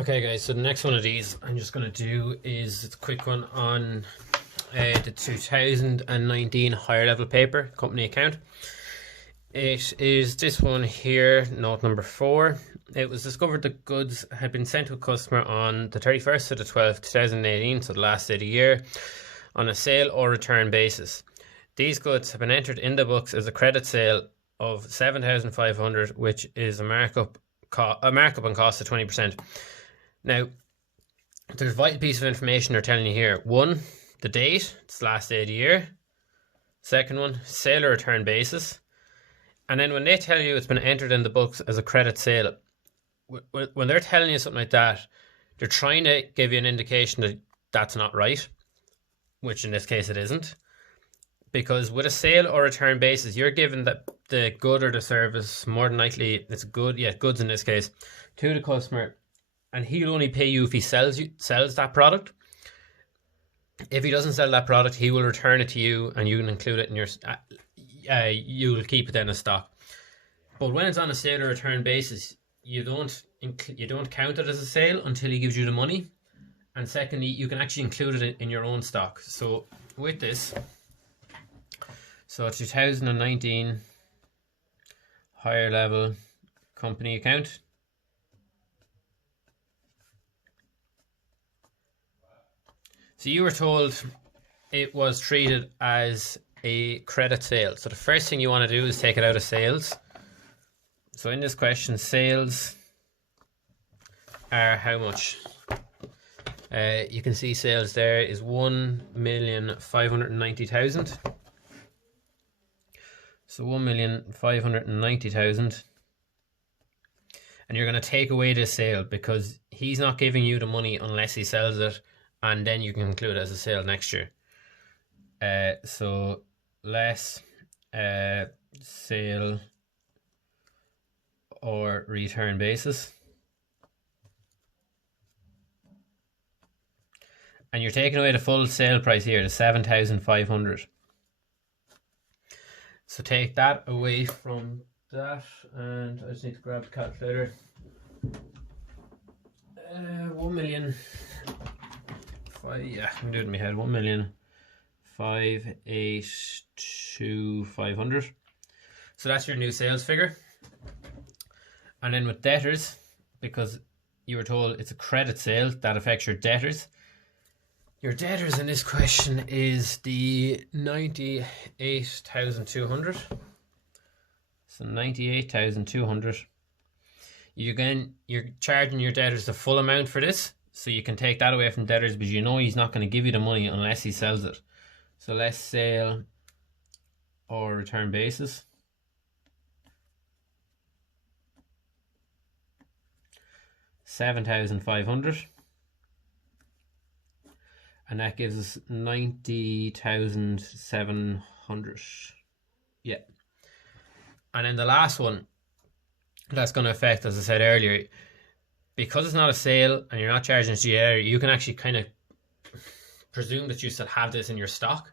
Okay guys, so the next one of these I'm just going to do is a quick one on the 2019 higher level paper company account. It is this one here, note number 4. It was discovered that goods had been sent to a customer on the 31st of the 12th 2018, so the last day of the year, on a sale or return basis. These goods have been entered in the books as a credit sale of 7,500, which is a markup on cost of 20%. Now, there's a vital piece of information they're telling you here. One, the date, it's the last day of the year. Second one, sale or return basis. And then when they tell you it's been entered in the books as a credit sale, when they're telling you something like that, they're trying to give you an indication that that's not right, which in this case it isn't. Because with a sale or return basis, you're given that the good or the service, more than likely it's goods in this case, to the customer, and he'll only pay you if he sells that product. If he doesn't sell that product, he will return it to you, and you can include it in your. You will keep it then as stock. But when it's on a sale or return basis, you don't count it as a sale until he gives you the money. And secondly, you can actually include it in your own stock. So with this, 2019 higher level company account. So you were told it was treated as a credit sale. So the first thing you want to do is take it out of sales. So in this question, sales are how much? You can see sales there is 1,590,000. So 1,590,000. And you're going to take away this sale because he's not giving you the money unless he sells it, and then you can include it as a sale next year. So less sale or return basis. And you're taking away the full sale price here, the 7,500. So take that away from that, and I just need to grab the calculator. 1 million. Yeah, I can do it in my head. 1,582,500. So that's your new sales figure. And then with debtors, because you were told it's a credit sale, that affects your debtors. Your debtors in this question is the 98,200. So 98,200. You're charging your debtors the full amount for this. So you can take that away from debtors, because you know he's not going to give you the money unless he sells it. So less sale or return basis. $7,500. And that gives us 90,700. Yeah. And then the last one that's going to affect, as I said earlier, because it's not a sale and you're not charging GR, you can actually kind of presume that you still have this in your stock,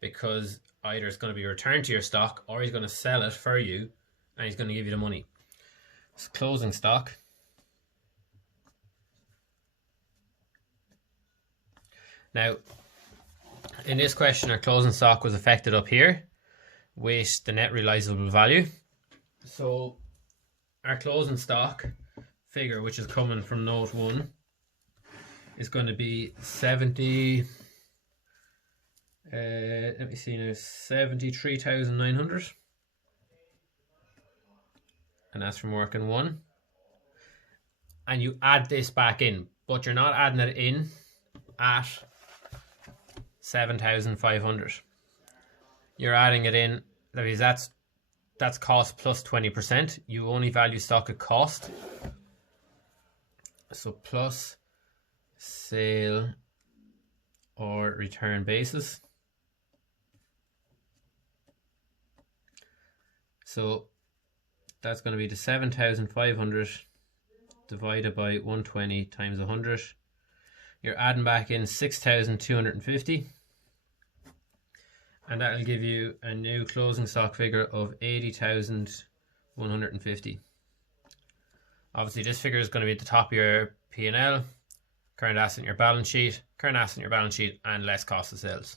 because either it's going to be returned to your stock or he's going to sell it for you and he's going to give you the money. It's closing stock. Now, in this question, our closing stock was affected up here with the net realizable value. So our closing stock figure, which is coming from note 1, is going to be 73,900, and that's from working 1. And you add this back in, but you're not adding it in at 7,500. You're adding it in, because that's cost plus 20%. You only value stock at cost. So plus sale or return basis. So that's going to be the 7,500 divided by 120 times 100. You're adding back in 6,250. And that'll give you a new closing stock figure of 80,150. Obviously this figure is going to be at the top of your P&L, current asset in your balance sheet, current asset in your balance sheet, and less cost of sales.